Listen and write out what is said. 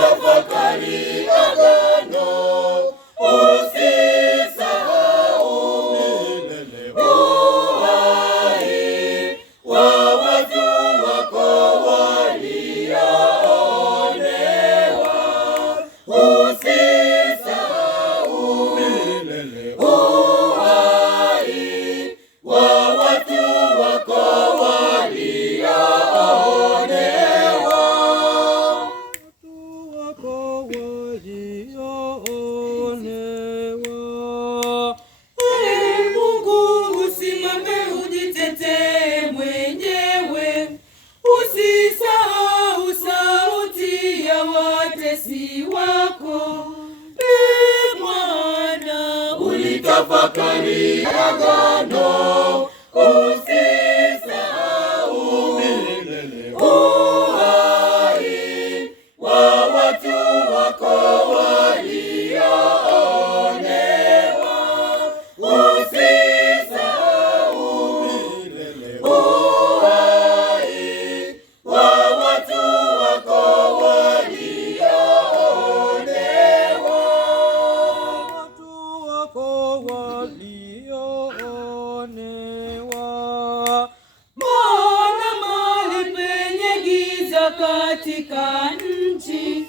ulitafakari agano, usisahau milele uhai wa watu wako walioonewa. Usisahau milele uhai wa watu wako walioonewa. Mungu, usimame ujitetee mwenyewe, usisahau sauti ya watesi wako. Bwana, ulitafakari agano, usisahau milele uhai wa watu wako walioonewa. Usisahau milele uhai wa watu wako walioonewa. Watu wako walioonewa. Mbona mahali penye giza katika nchi